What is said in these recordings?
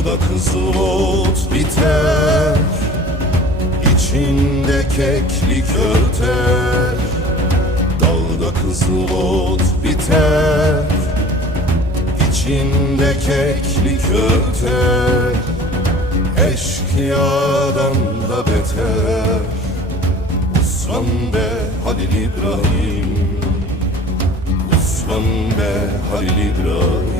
Dağda kızıl ot biter. İçinde keklik örter. Dağda kızıl ot biter. İçinde keklik örter. Eşkıyadan da beter. Uslan be Halil İbrahim. Uslan be Halil İbrahim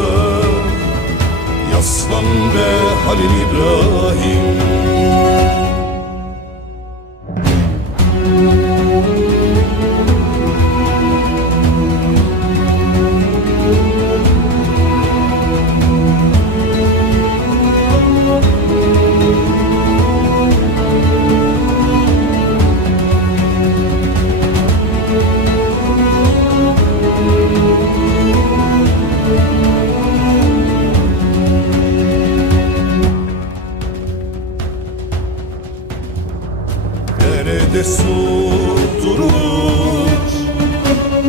Yaslan be Halil İbrahim su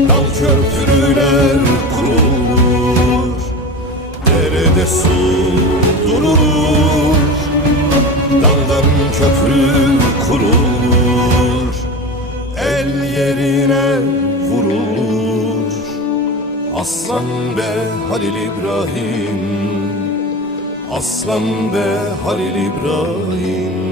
Dal köprüler kurulur. Derede su durur. Daldan köprü kurulur. El yerine vurulur. Aslan be Halil İbrahim. Aslan be Halil İbrahim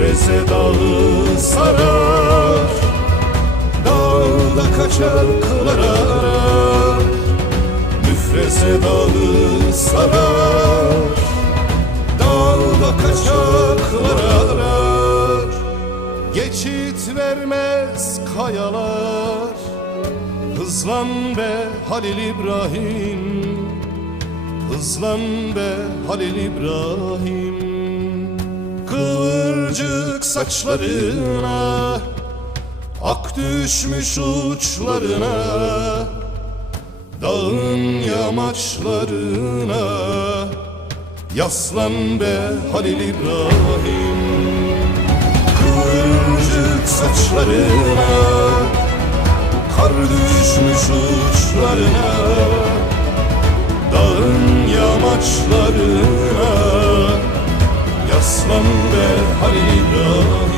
Müfreze dağı sarar Dağda kaçar kılar. Arar Müfreze dağı sarar Dağda kaçar kılar. Arar Geçit vermez kayalar Hızlan be Halil İbrahim. Hızlan be Halil İbrahim Kıvırcık saçlarına Ak düşmüş uçlarına Dağın yamaçlarına. Yaslan be Halil İbrahim. Kıvırcık saçlarına Kar düşmüş uçlarına Dağın yamaçlarına Be Halil İbrahim